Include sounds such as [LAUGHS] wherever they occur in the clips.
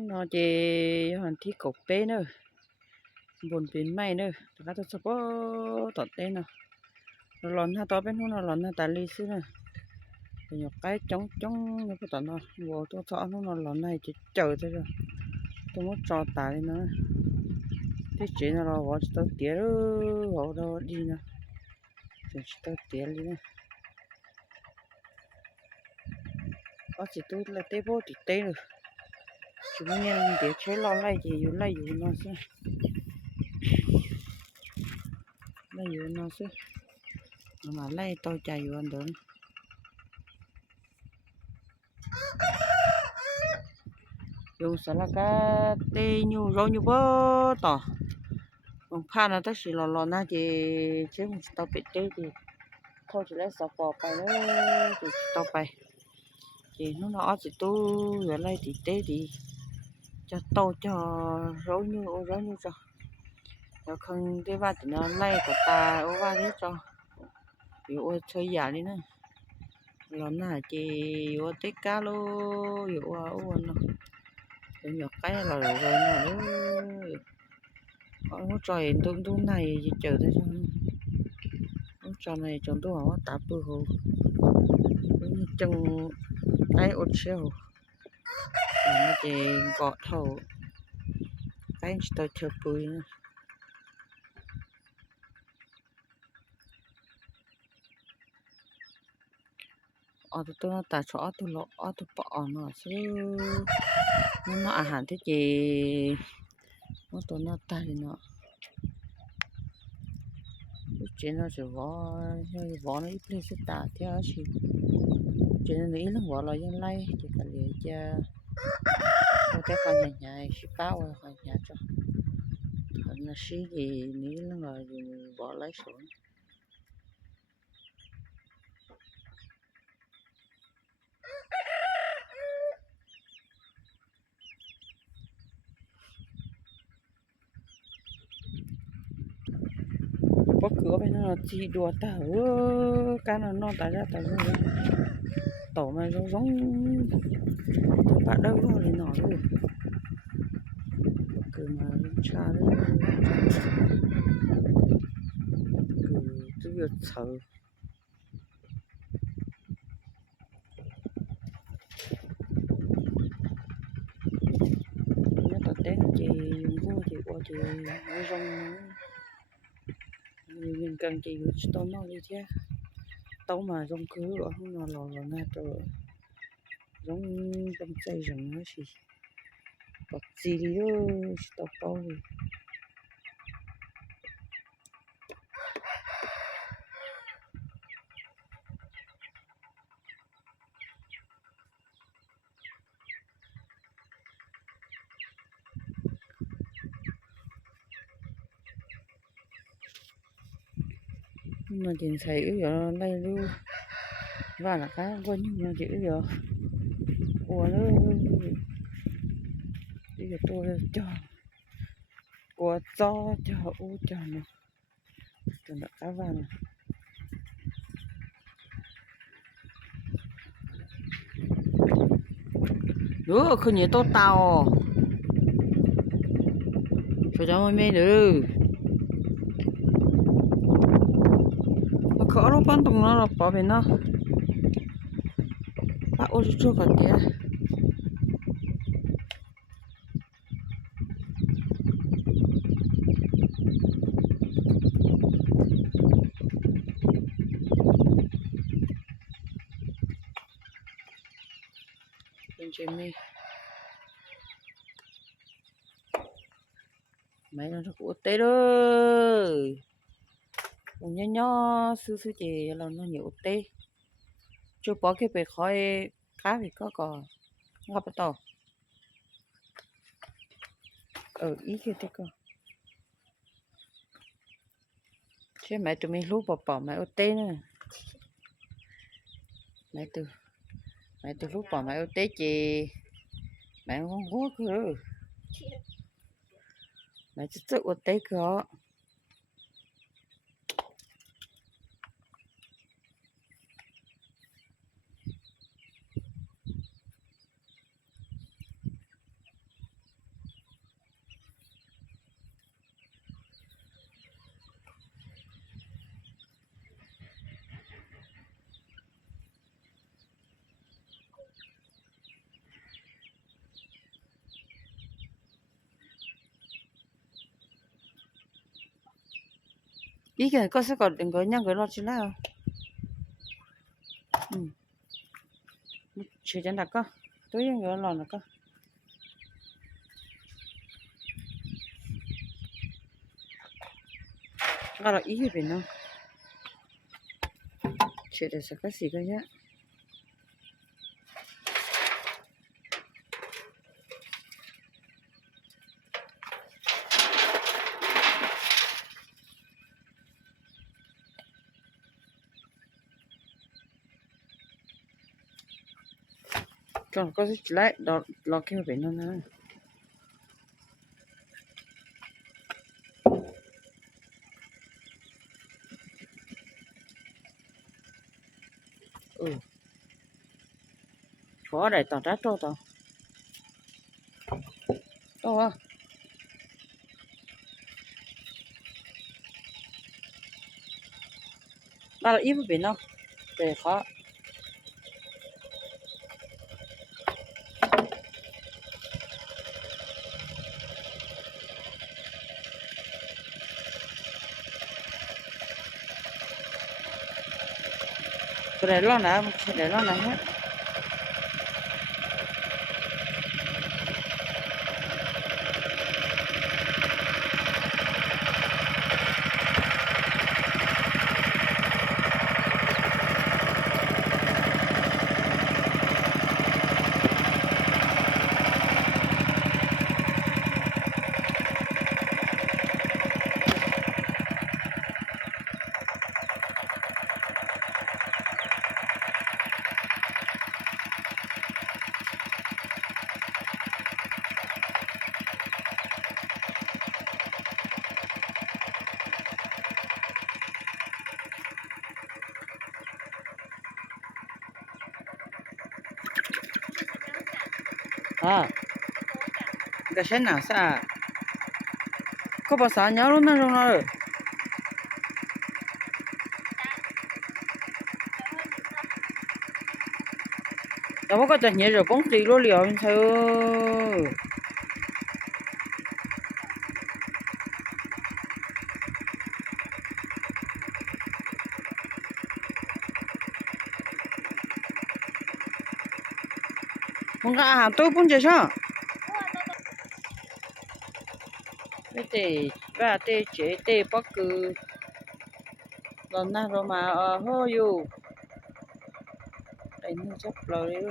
nó chỉ hoàn thi cục bé nữa buồn biến mày nữa tất cả tôi sắp tọt tên nào. Nó lon ha to bên nó lon ha ta li xí nữa thì nhọc cái chống chống nó có tận nó vô tôi sợ nó lon này chỉ chờ thôi rồi. Tôi muốn cho tài đi nữa thế chỉ nó là vợ tôi tía vợ đâu đi nữa chỉ tôi tía đi nữa có chỉ tôi là tế vô thì tế rồi chúng nghe để chế lo lại gì yếu lại yếu nó xí lại yếu nó xí mà lại tôi chạy yếu anh đốn dù sao là cái tê nhu rồi nhu bơ tỏ còn pha nó tất chỉ lò lò na thì chứ không tao bị tê thì thôi chỉ lấy sọ bò bay nữa thì tao bay thì nó nó chỉ tu rồi lấy thì tê thì cho to cho rỗ như, ô rỗ như cho. Nó không đi ba thì nó lay cả ta, ô, ba thế cho. Vì ô, chơi giả đi nữa. Lò là chị, ô tê cá luôn vì ô ô nó. Cái nhọc cái là rồi rồi. Con nó nó trời tung tung này gì chờ thế sao nó. Này chúng tôi hỏi tạp bự hồ. Chân tay ốt xeo nó chỉ gọt thầu cái tôi chờ bùi nữa. Ờ, ở tôi nó cho ở tôi lọ ở ờ, tôi bỏ nó chứ nó nó ăn thế gì? Nó tôi nó tay nó chỉ nó chỉ vỏ vỏ nó ít lên, sẽ ta theo chỉ chỉ nó ít là vỏ là dân lay chỉ cần để cho có thể còn nhà nhà chỉ bao rồi còn cho. Thật là gì xuống cửa bên nó chỉ đùa ta cái nó nó ta ra ta ra tổ mà giống giống tổ bạn đâu rồi thì nó rồi. Cứ mà cha đấy cứ cứ việc sợ nó tập đến chị dùng vô chị qua chị nó rong nhìn cần chị tôi nói đi chứ tao mà giống cứ rồi không là lò rồi na rồi giống trong xây rừng nó gì bật gì đi đó tao tao mà tiền xài giờ đây luôn và là cá quên nhưng mà chỉ giờ của nó bây giờ tôi cho của cho cho, u, cho nó. Cho nó cá vàng nữa không nhớ tốt tao. Cho cho mày nữa khó nó bán tông nó là bỏ về nó bắt ô chút cả tía bên trên mấy nó của tê rồi nhỏ nhỏ sư sư chị là nó nhiều tê. Chú bỏ cái bề khỏi cá thì có còn ngập to ở ý kia thế cơ. Chứ mẹ tụi mình lúc bỏ bỏ mẹ ô tê nữa. Mẹ từ mẹ từ lúc bỏ mẹ ô tê chị mẹ không có cơ. Mẹ chỉ tự ô tê cơ. Ý cái có sẽ còn đừng có nhang cái lo chứ nào? Ừ. Chỉ chân đặt có tôi nhang cái lo nó có gọi là ý gì vậy nó chỉ để sẽ cái gì cơ nhá. Còn có gì lại đó lo cái về nó nữa ừ khó để tao đắt đâu tao đâu à ba là ít về nó về khó cái này lo nè cái này lo nè hết à cái xe nào sa, có bao giờ nhớ luôn nó rồi rồi đâu có tình nhớ rồi bóng tì luôn liền sao 뭔가 안 또 본제셔 cái và tê chế tê bắc cứ lần nào rồi mà ở hô yêu đây nó chấp rồi đấy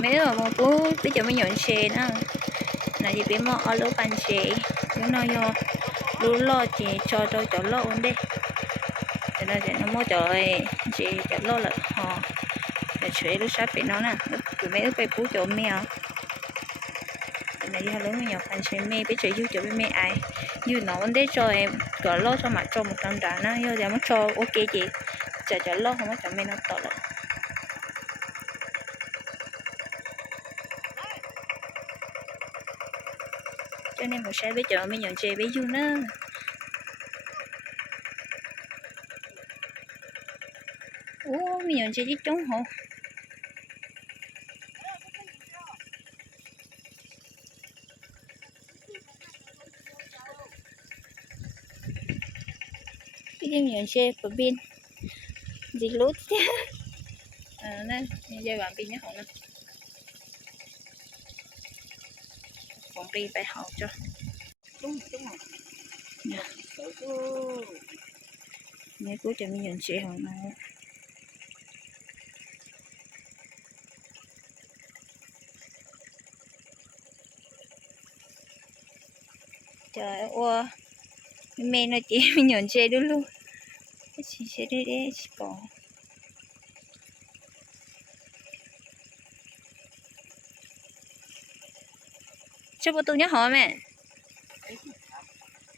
mấy rồi một bố bây giờ mới nhận xe nữa là gì biết mà ở lỗ bàn chế chúng nó vô lỗ lo chỉ cho cho cho lo ổn đi cho nên chỉ nó mua cho chỉ cho lo là họ để chơi lúc sát bị nó nè. Cứ mấy cái bố chỗ mèo. Cái này đi lớn nhiều bàn chế mẹ biết chơi yêu cho mẹ ai. Yêu nó ổn đi cho em cỡ lo cho mặt cho một trăm trả nó yêu giờ mất cho ok chị. Chờ cho lo không có cho mẹ nó tội rồi em nên một xe bây giờ mới nhận chè bây giờ nữa ủa mình nhận chè chứ trống hổ. Cái gì nhận chè của pin. Gì lút chứ à nè giờ bạn pin nhé hổ nè đi phải học cho. Đúng đúng rồi. Dạ. ừ. mẹ của chồng mình nhận chị hồi nào trời ơi mẹ nó chị mình [LAUGHS] nhận chị đúng luôn chị sẽ đi đi chị còn cho bộ tu nhá hả mẹ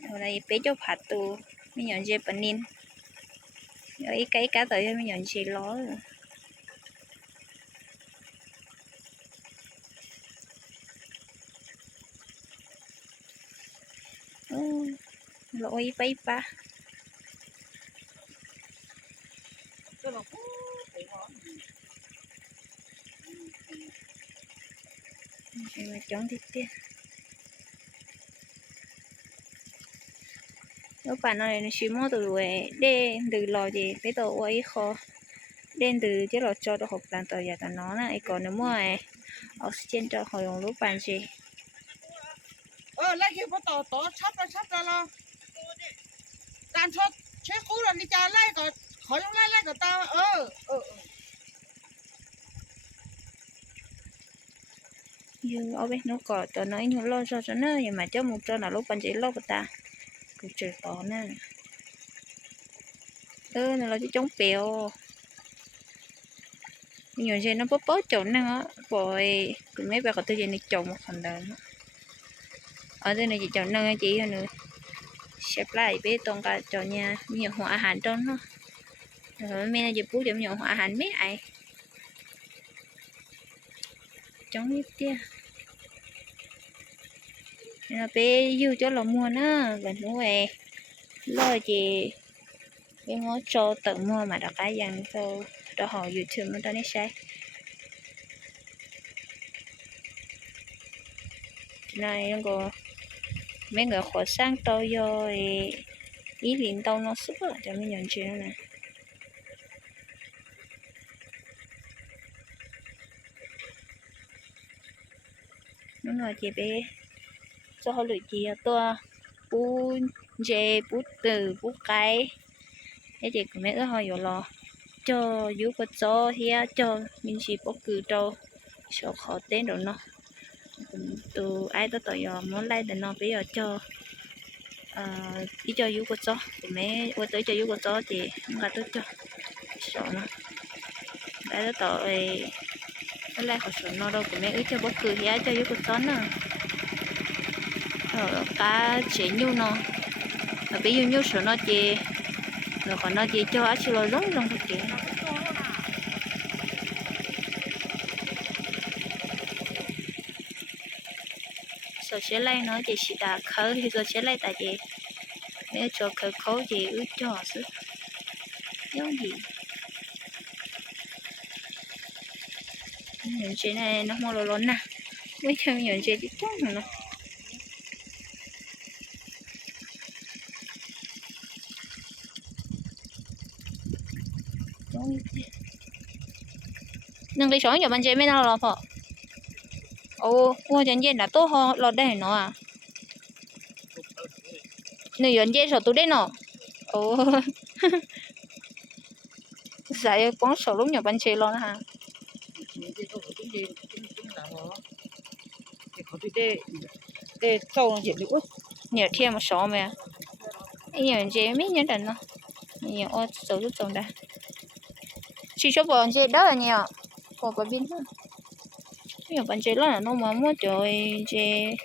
hôm nay bé cho phạt tu mới nhận dây bánh nín ở ý cái cá tới mới nhận dây ló rồi lỗi bay ba Hãy subscribe cho kênh Ghiền Mì Gõ Để không bỏ lỡ những video hấp dẫn oxygen cho hồi lúc bạn gì เออไล่เกี่ยวกับต่อต่อชับแล้วชับแล้วเราการชดเช็คกู้แล้วนี่จะไล่ก่อนขอยังไล่ไล่ก่อนตาเออเออ như ở bên nó có tao nói như lo cho cho nó nhưng mà cho một cho là lúc bạn chỉ lo của ta cứ chơi to nè. Ơ, nó là cái chống bèo nhiều gì nó bóp bóp chỗ nè. Á rồi cứ mấy bà có tư gì này trộn một phần đời ở đây này chỉ trộn nâng chỉ nữa xếp lại bê tông cả chỗ nhà nhiều hoa hàn trong nó rồi, mấy này chỉ bú điểm nhiều hoa hàn mấy ai? Chống ít tia nên là bé yêu cho là mua nó vẫn đúng về. Lo gì? Bé ngó cho tự mua mà đã cái dàn cho đó họ youtube nó đây sai. Này, nó có mấy người khó sang tôi rồi ý liền đâu nó sức là cho mình nhận chuyện này. Nó nói chị bé cho họ lụy chị tôi bú dê bú từ bú cái. Thế chị cũng biết họ hiểu lo cho dù có cho hia cho mình chỉ bốc cử cho cho khó tên rồi nó. Từ ai đó tỏ giờ muốn lại để nó bây giờ cho ờ đi cho dù có cho. Thì mấy qua tới cho dù có cho thì không gặp tôi cho. Sợ nó. Ai đó tỏ cái lại họ sợ nó đâu. Của mấy ít cho bốc cử hia cho dù có cho nữa rồi cá chế nhu nó mà bây giờ nhu sữa nó chế rồi còn nó chế cho ăn lo giống trong thực chế sợ chế lại nó chế chỉ đã khâu thì có chế lại tại chế nếu cho khâu khâu chế ướt cho sức. Giống gì? Những chế này nó mua lớn nè. Mấy giờ những chế thì chắc rồi nó. Nâng cái chó nhỏ bạn chế mới nào là phở ồ mua chân chế đã tốt hơn lọt đây nó à? Nếu dẫn chế sợ tôi đây nó ồ. Dạy quán sổ lúc nhỏ bạn chế lo hả? Để sâu nó được nhiều thêm một số mà nhiều chế mấy nhớ đần nó. Nhiều ô số lúc tổng đã chỉ số bọn chế đó là nhiều. có có biến hơn. Nhiều bạn chế là nó mà mua trời chế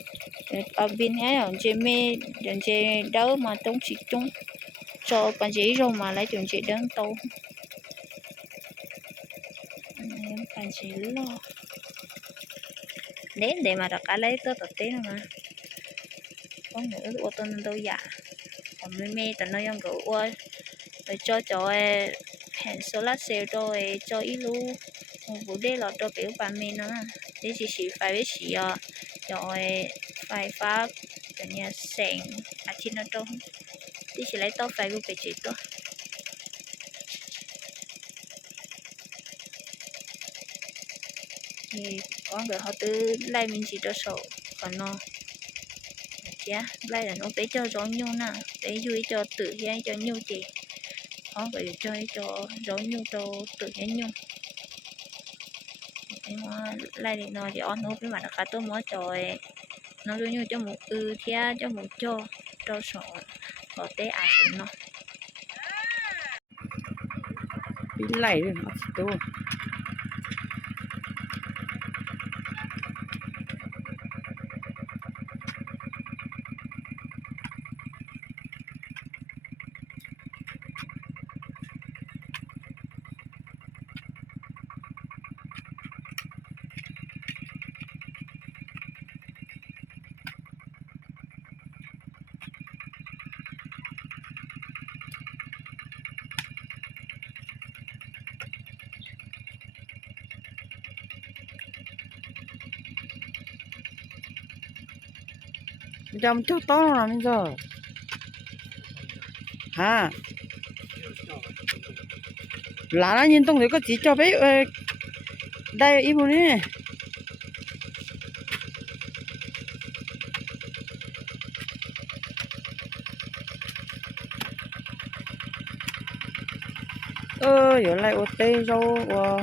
ở bên hay ở chế mê đừng chế đỡ mà tông chỉ chung cho bạn chế rồi mà lấy chuyện chế đơn tàu. Em bạn chế lo. Đến để mà đặt cá lấy tới tập nữa mà. Có nữa ô tô nó đâu giả còn mê mê tao nói yang gấu ơi. Rồi cho cho hẹn lá cell rồi cho ít lu vụ đây là cho biểu bà mình nữa để chỉ chỉ phải biết chỉ à rồi phải pháp cho nhà sẹn. À chỉ nó trong đi chỉ lấy tao phải vụ bị chỉ đó thì có người họ tư lại mình chỉ cho sổ còn ờ, nó kia lại là nó bé cho gió nhu nè. Bé vui cho tự hiến cho nhu chị có người chơi cho gió nhu cho tự nhiên nhung em lại đi nói thì on nó cái mặt cá tôm mới trời. Nó giống như cho một ư thia cho một cho cho sổ, có té à xuống nó. Bị lầy rồi, nó chỉ tôi Dòng cho to là bây giờ. Hả? Lá nó nhìn tông thì có chỉ cho bé ờ, đây, im luôn đi. ơ giờ lại ô tê rau ô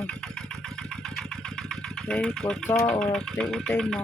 tê có có ô tê ô tê mà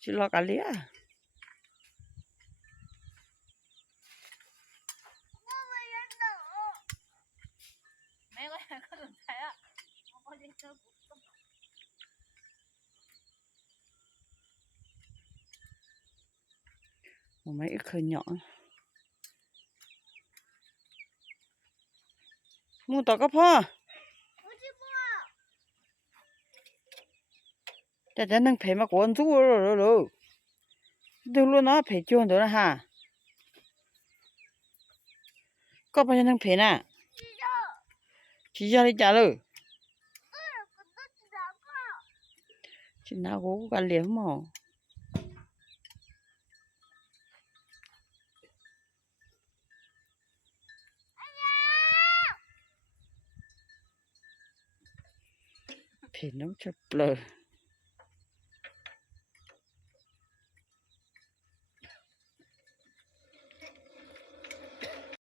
này khi đưa nè cha con ốc kia sao nó mà đâu sao tông bò rồi nè ha đi tụi bà mẹ mẹ của sao cho nó kia đưa nè nâng kia đưa trên đầu nó hả lo lo nó chỉ lo cả lía mẹ có có được thấy á không có gì cơ một mấy ít khơi nhỏ mua tao có phơ chả chả nâng phải mà cuốn chú rồi rồi rồi đâu luôn nó phải chuồn đó ha có bao nhiêu nâng phải nè chỉ ra đi trả rồi chỉ nào có cả liếm mà phải nó chụp lời